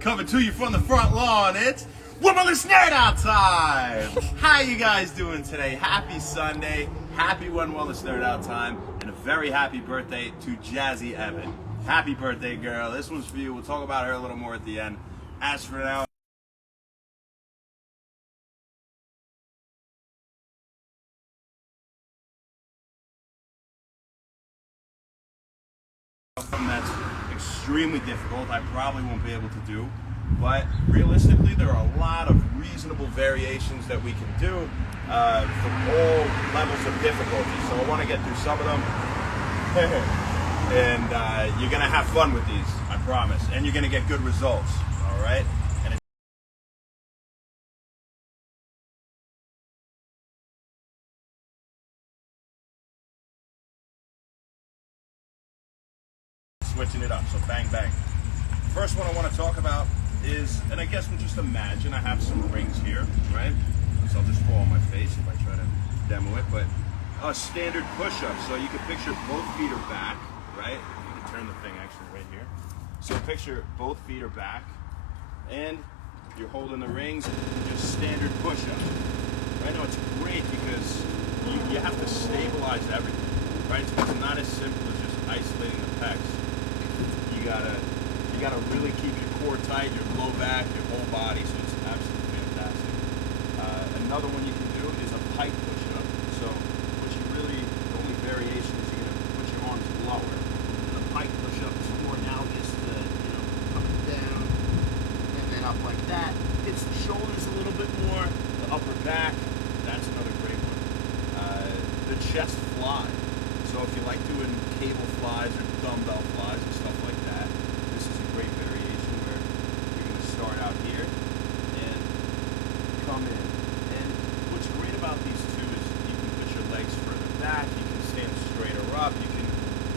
Coming to you from the front lawn, it's Womanless Nerd Out time! How you guys doing today? Happy Sunday, happy One Wellness Nerd Out time, and a very happy birthday to Jazzy Evan. Happy birthday, girl. This one's for you. We'll talk about her a little more at the end. As for now, something that's extremely difficult, I probably won't be able to do, but realistically there are a lot of reasonable variations that we can do from all levels of difficulty. So I want to get through some of them and you're going to have fun with these, I promise, and you're going to get good results, all right? Switching it up, so bang bang. First one I want to talk about is, and I guess we'll just imagine I have some rings here, right? So I'll just fall on my face if I try to demo it, but a standard push-up. So you can picture both feet are back, right? You can turn the thing actually right here. So picture both feet are back, and you're holding the rings, just standard push-up. Right now it's great because you have to stabilize everything, right? So it's not as simple as just isolating the pecs. You gotta really keep your core tight, your low back, your whole body, so it's absolutely fantastic. Another one you can do is a pike push-up. So the only variation is you're gonna put your arms lower. And the pike push-up is more analogous to, up and down, and then up like that. Hits the shoulders a little bit more, the upper back, that's another great one. The chest fly. So if you like doing cable flies or dumbbell flies and stuff like that, this is a great variation where you're going to start out here and come in. And what's great about these two is you can put your legs further back, you can stand straighter up, you can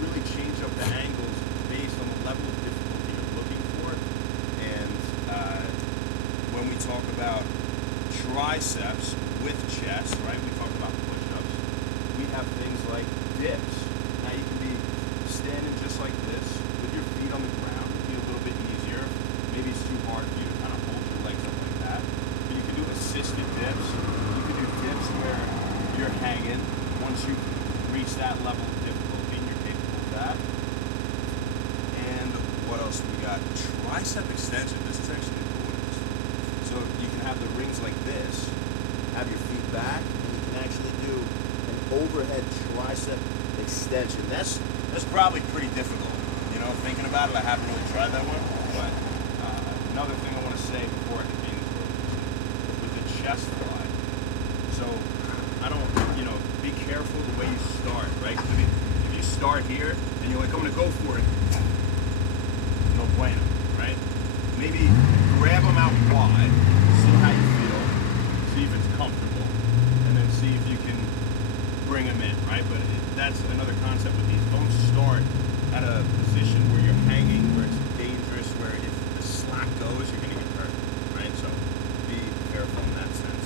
really change up the angles based on the level of difficulty you're looking for. And when we talk about triceps with chest, right, we talk about push-ups, we have things like dips. Now you can be standing just like this with your feet on the ground. It'll be a little bit easier. Maybe it's too hard for you to kind of hold your legs up like that. But you can do assisted dips. You can do dips where you're hanging. Once you reach that level of difficulty, you're capable of that. And what else do we got? Tricep extension. This is actually the coolest. So you can have the rings like this, have your feet back, and you can actually do overhead tricep extension. That's probably pretty difficult. Thinking about it, I haven't really tried that one. But another thing I want to say before I continue with the chest fly. So I don't, be careful the way you start, right? Because if you start here and you're like, I'm gonna go for it, no bueno, right? Maybe grab them out wide, see how you feel, see if it's comfortable, and then see if you can bring them in, right? But that's another concept with these. Don't start at a position where you're hanging, where it's dangerous, where if the slack goes, you're going to get hurt, right? So be careful in that sense.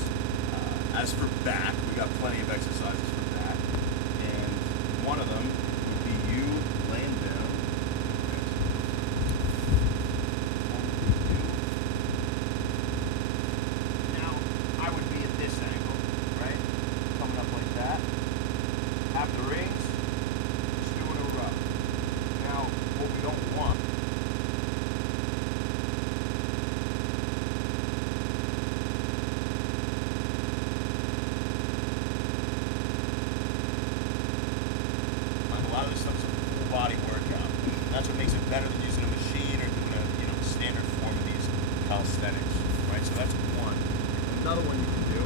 As for back, we got plenty of exercises for back, and one of them would be you laying down. Now, I would be at this angle, right? Coming up like that. Have the rings, just doing a row. Now, what we don't want a lot of this stuff is a full body workout. That's what makes it better than using a machine or doing a standard form of these calisthenics, right? So that's one. Another one you can do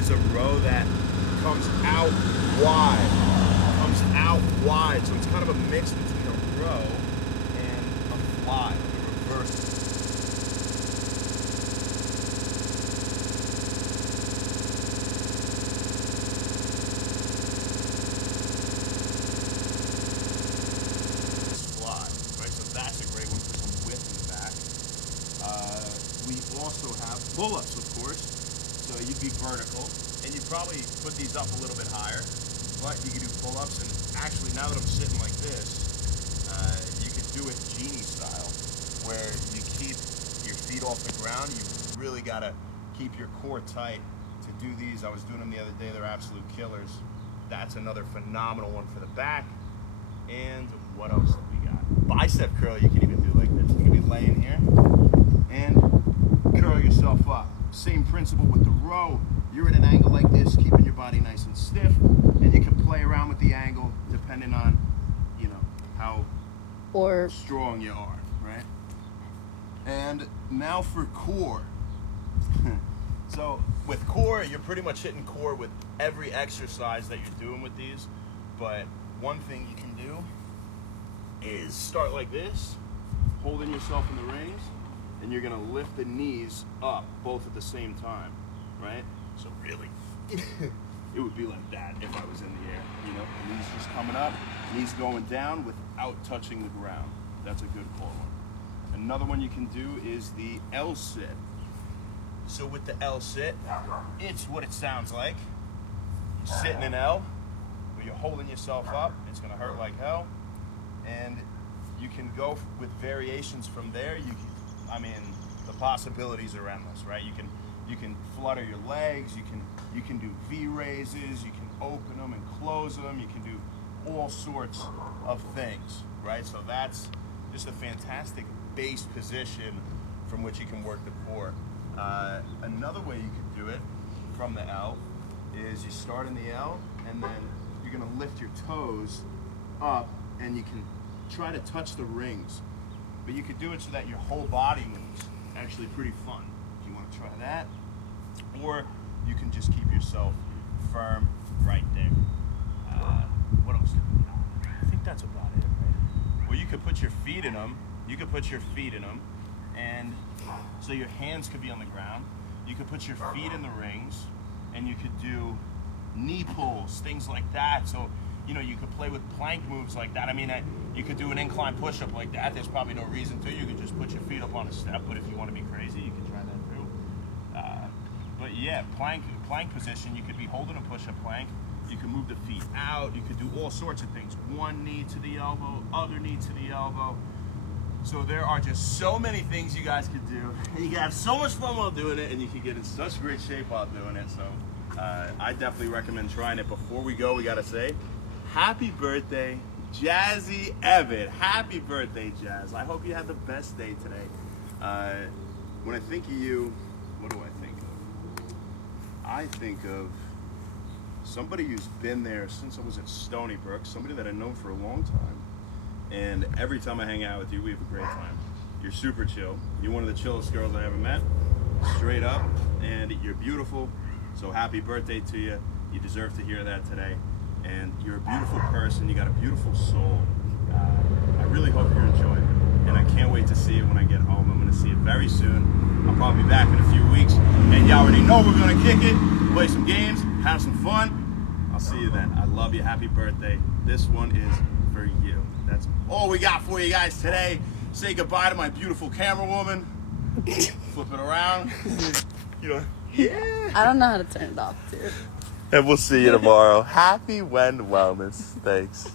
is a row that comes out wide. So it's kind of a mix between a row and a fly, like a reverse. Fly, right? So that's a great one for some width in the back. We also have pull-ups, of course. So you'd be vertical, and you probably put these up a little bit higher. But you can do pull-ups, and actually now that I'm sitting like this, you can do it genie style, where you keep feet off the ground. You really got to keep your core tight to do these. I was doing them the other day. They're absolute killers. That's another phenomenal one for the back. And what else do we got? Bicep curl you can even do like this. You can be laying here and curl yourself up. Same principle with the row. You're at an angle like this, keeping your body nice and stiff, and you can play around with the angle depending on, you know, how strong you are, right? And now for core. So with core, you're pretty much hitting core with every exercise that you're doing with these, but one thing you can do is start like this, holding yourself in the reins, and you're gonna lift the knees up both at the same time, right? So really, it would be like that if I was in the air, you know, knees just coming up, knees going down without touching the ground. That's a good core one. Another one you can do is the L sit. So with the L sit, it's what it sounds like. You're sitting in L, but you're holding yourself up. It's gonna hurt like hell. And you can go with variations from there. I mean, the possibilities are endless, right? You can flutter your legs. You can do V raises. You can open them and close them. You can do all sorts of things, right? So that's just a fantastic base position from which you can work the core. Another way you could do it from the L is you start in the L and then you're gonna lift your toes up and you can try to touch the rings, but you could do it so that your whole body moves. Actually pretty fun if you want to try that, or you can just keep yourself firm right there. What else do we got? I think that's about it, right? Well, you could put your feet in them. And so your hands could be on the ground. You could put your feet in the rings, and you could do knee pulls, things like that. So, you know, you could play with plank moves like that. I mean, you could do an incline push-up like that. There's probably no reason to. You could just put your feet up on a step, but if you want to be crazy, you can try that too. But yeah, plank position, you could be holding a push-up plank. You can move the feet out. You could do all sorts of things. One knee to the elbow, other knee to the elbow. So there are just so many things you guys could do. And you can have so much fun while doing it, and you can get in such great shape while doing it. So I definitely recommend trying it. Before we go, we gotta say, happy birthday, Jazzy Evan. Happy birthday, Jazz. I hope you had the best day today. When I think of you, what do I think of? I think of somebody who's been there since I was at Stony Brook, somebody that I've known for a long time. And every time I hang out with you, we have a great time. You're super chill. You're one of the chillest girls I ever met, straight up, and you're beautiful. So happy birthday to you. You deserve to hear that today. And you're a beautiful person. You got a beautiful soul. I really hope you're enjoying it. And I can't wait to see it when I get home. I'm gonna see it very soon. I'll probably be back in a few weeks. And you already know we're gonna kick it, play some games, have some fun. I'll see you then. I love you. Happy birthday. This one is for you. That's all we got for you guys today. Say goodbye to my beautiful camera woman. Flip it around. You know, yeah. I don't know how to turn it off, dude. And we'll see you tomorrow. Happy When Wellness. Thanks.